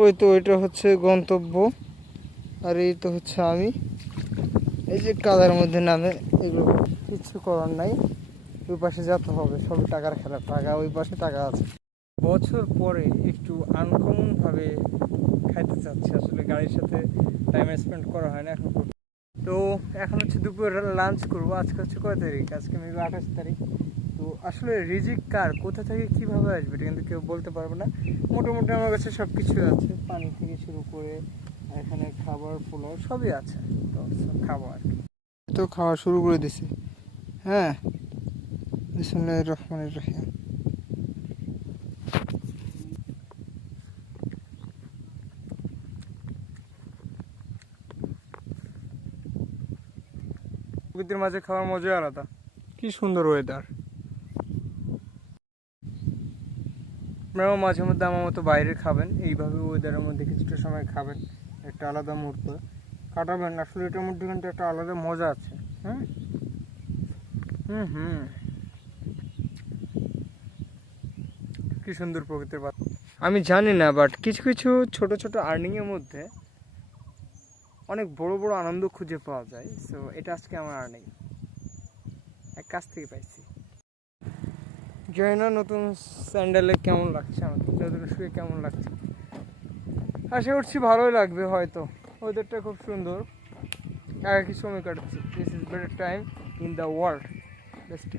ওই তো ওইটা হচ্ছে গন্তব্য। আর এই তো হচ্ছে আমি। এই যে কাদার মধ্যে নামে, এগুলো কিচ্ছু করার নাই। ওই পাশে যেতে হবে সব টাকার খেলা, টাকা, ওই পাশে টাকা আছে। বছর পরে একটু আনকমন ভাবে খাইতে চাচ্ছি। আসলে গাড়ির সাথে টাইম স্পেন্ড করা হয় না এখন তো এখন হচ্ছে দুপুর লাঞ্চ করব। আজকে হচ্ছে কয় তারিখ? আজকে মেবি আঠাশ তারিখ। তো আসলে রিজিক কার? কোথা থেকে কীভাবে আসবে? এটা কিন্তু কেউ বলতে পারবে না। মোটামুটি আমার কাছে সব কিছু আছে। পানি থেকে শুরু করে, এখানে খাবার, পোলাও সবই আছে। তো খাব আর কি। তো খাওয়া শুরু করে দিছি। হ্যাঁ? বিসমুল্লাহ রহমানির রহিম। প্রকৃতির মাঝে খাওয়ার মজাই আলাদা। কি সুন্দর ওয়েদার আপনারাও মাঝে মধ্যে আমার মতো বাইরে খাবেন, এইভাবে ওয়েদারের মধ্যে কিছুটা সময় খাবেন, একটা আলাদা মুহূর্ত। কাটাবেন, আসলে এটার মধ্যে কিন্তু একটা আলাদা মজা আছে হ্যাঁ? হুম হুম। কি সুন্দর প্রকৃতির আমি জানি না বাট কিছু কিছু ছোট ছোট আর্নিংয়ের মধ্যে অনেক বড় বড় আনন্দ খুঁজে পাওয়া যায় সো এটা আজকে আমার আর্নিং এক কাছ থেকে পাইছি। জানি না নতুন স্যান্ডেলে কেমন লাগছে আমার চাদরে শুয়ে কেমন লাগছে? আশা করছি ভালোই লাগবে হয়তো। ওয়েদারটা খুব সুন্দর। একই সময় কাটাচ্ছি this is better time in the world best